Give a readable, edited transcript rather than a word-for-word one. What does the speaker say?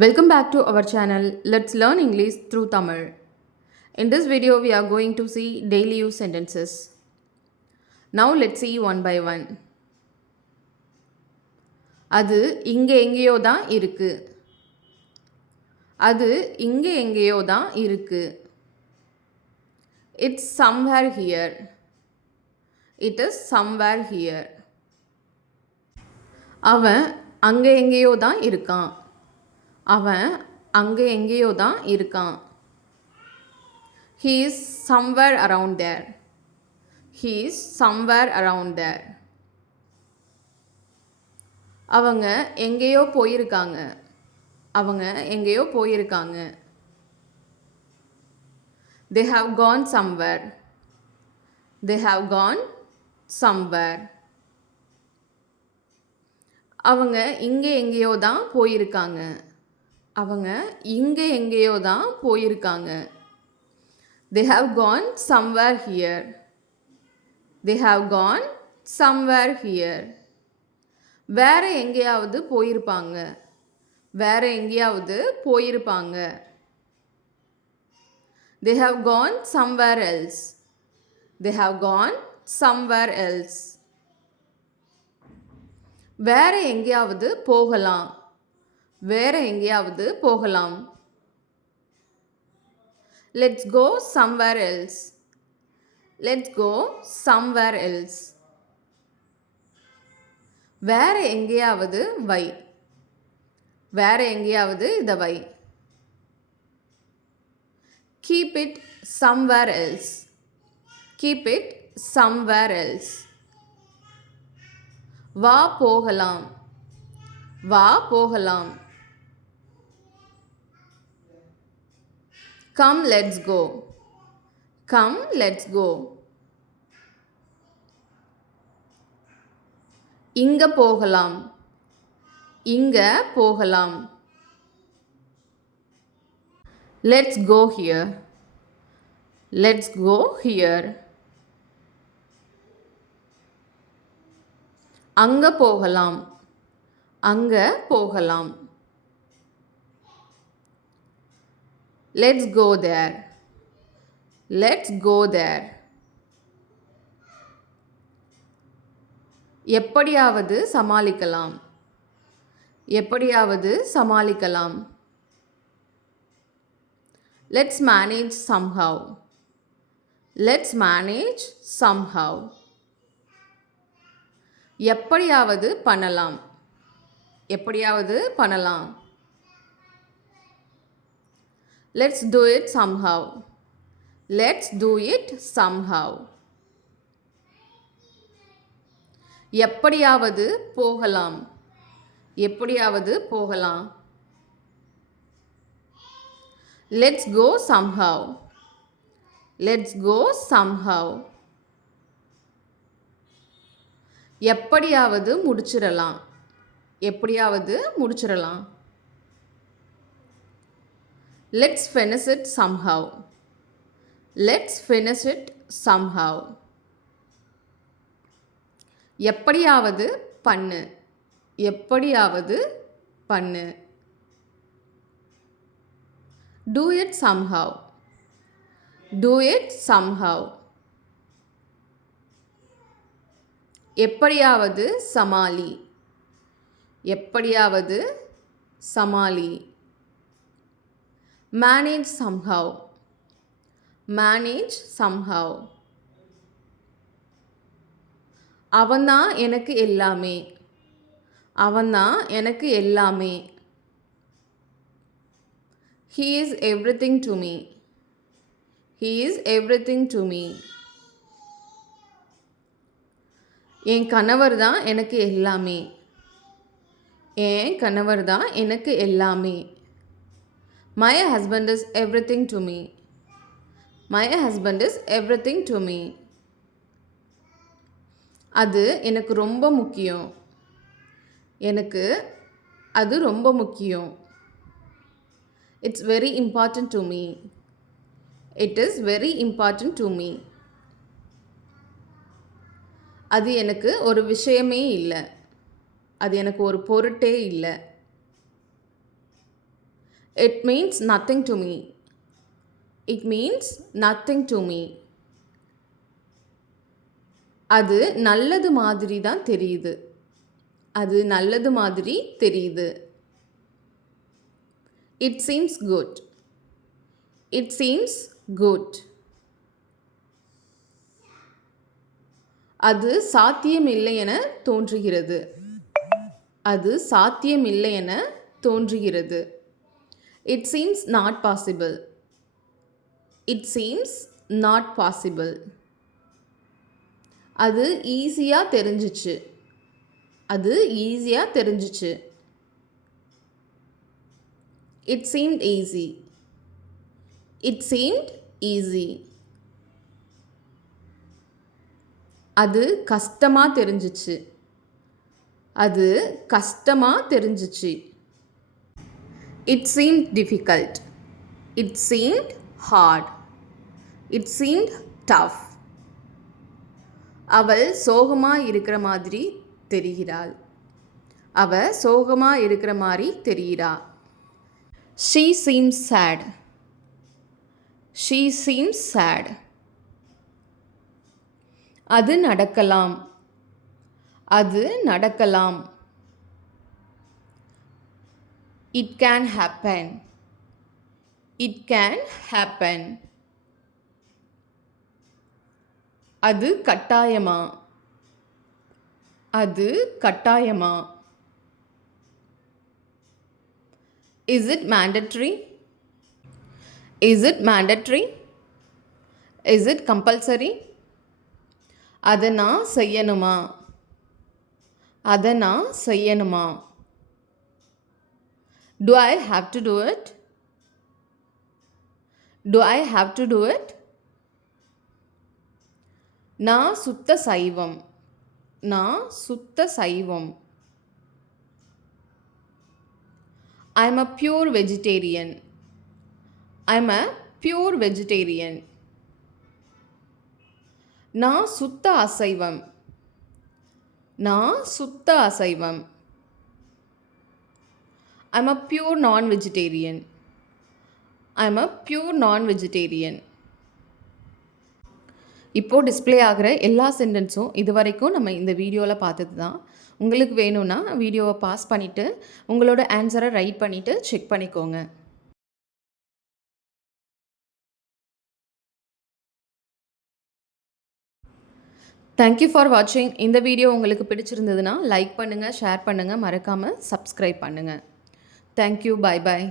Welcome back to our channel. Let's learn English through Tamil. In this video, we are going to see daily use sentences. Now let's see one by one. அது இங்க எங்கேயோ தான் இருக்கு. அது இங்க எங்கேயோ தான் இருக்கு. It's somewhere here. It is somewhere here. அவன் அங்க எங்கேயோ தான் இருக்கான். அவன் அங்க எங்கேயோ தான் இருக்கான். He is somewhere around there. He is somewhere around there. அவங்க எங்கேயோ போயிருக்காங்க. அவங்க எங்கேயோ போயிருக்காங்க. They have gone somewhere. They have gone somewhere. அவங்க இங்கே எங்கேயோ தான் போயிருக்காங்க. அவங்க இங்கே எங்கேயோ தான் போயிருக்காங்க. They have gone somewhere here. They have gone somewhere here. வேற எங்கேயாவது போயிருப்பாங்க. வேற எங்கேயாவது போயிருப்பாங்க. They have gone somewhere else. They have gone somewhere else. வேற எங்கேயாவது போகலாம். வேற எங்கேயாவது போகலாம். Let's go somewhere else. Let's go somewhere else. வேற எங்கேயாவது வை. வேற எங்கேயாவது இதை வை. Keep it somewhere else. Keep it somewhere else. வா போகலாம். வா போகலாம். Come, let's go. Come, let's go. இங்க போகலாம். இங்க போகலாம். Let's go here. Let's go here. அங்க போகலாம். அங்க போகலாம். Let's go there. Let's go there. எப்படியாவது சமாளிக்கலாம். எப்படியாவது சமாளிக்கலாம். Let's manage somehow. Let's manage somehow. எப்படியாவது பண்ணலாம். எப்படியாவது பண்ணலாம். Let's do it somehow. Let's do it somehow. எப்படியாவது போகலாம். எப்படியாவது போகலாம். Let's go somehow. Let's go somehow. எப்படியாவது முடிச்சிடலாம். எப்படியாவது முடிச்சிடலாம். Let's finish it somehow. Let's finish it somehow. எப்படியாவது பண்ணு. எப்படியாவது பண்ணு. Do it somehow. Do it somehow. எப்படியாவது சமாளி. எப்படியாவது சமாளி. Manage somehow. Manage somehow. அவன்தான் எனக்கு எல்லாமே. அவன்தான் எனக்கு எல்லாமே. He is everything to me. He is everything to me. என் கணவர் தான் எனக்கு எல்லாமே. என் கணவர் தான் எனக்கு எல்லாமே. My husband is everything to me. My husband is everything to me. அது எனக்கு ரொம்ப முக்கியம். எனக்கு அது ரொம்ப முக்கியம். It's very important to me. It is very important to me. அது எனக்கு ஒரு விஷயமே இல்லை. அது எனக்கு ஒரு பொருட்டே இல்லை. It means nothing to me. It means nothing to me. அது நல்லது மாதிரி தான் தெரியுது. அது நல்லது மாதிரி தெரியுது. It seems good. It seems good. அது சாத்தியமில்லை என தோன்றுகிறது. அது சாத்தியமில்லை என தோன்றுகிறது. It seems not possible. It seems not possible. அது ஈஸியாக தெரிஞ்சிச்சு. அது ஈஸியாக தெரிஞ்சிச்சு. It seemed easy. It seemed easy. அது கஷ்டமாக தெரிஞ்சிச்சு. அது கஷ்டமாக தெரிஞ்சிச்சு. It seemed difficult. It seemed hard. It seemed tough. அவள் சோகமாக இருக்கிற மாதிரி தெரிகிறாள். அவ சோகமாக இருக்கிற மாதிரி தெரிகிறா. She seems sad. She seems sad. அது நடக்கலாம். அது நடக்கலாம். It can happen. It can happen. அது கட்டாயமா. அது கட்டாயமா. Is it mandatory? Is it mandatory? Is it compulsory? அதை நான் செய்யணுமா. அதை நான் செய்யணுமா. Do I have to do it? Do I have to do it? நான் சுத்த சைவம். நான் சுத்த சைவம். I'm a pure vegetarian. I'm a pure vegetarian. நான் சுத்த அசைவம். நான் சுத்த அசைவம். I'm a pure non-vegetarian. I'm a pure non-vegetarian. இப்போது டிஸ்ப்ளே ஆகிற எல்லா சென்டென்ஸும் இது வரைக்கும் நம்ம இந்த வீடியோவில் பார்த்தது தான். உங்களுக்கு வேணும்னா வீடியோவை பாஸ் பண்ணிவிட்டு உங்களோட ஆன்சரை ரைட் பண்ணிவிட்டு செக் பண்ணிக்கோங்க. தேங்க்யூ ஃபார் வாட்சிங். இந்த வீடியோ உங்களுக்கு பிடிச்சிருந்ததுன்னா லைக் பண்ணுங்கள், ஷேர் பண்ணுங்கள், மறக்காமல் சப்ஸ்கிரைப் பண்ணுங்கள். தேங்க்யூ. பாய் பாய்.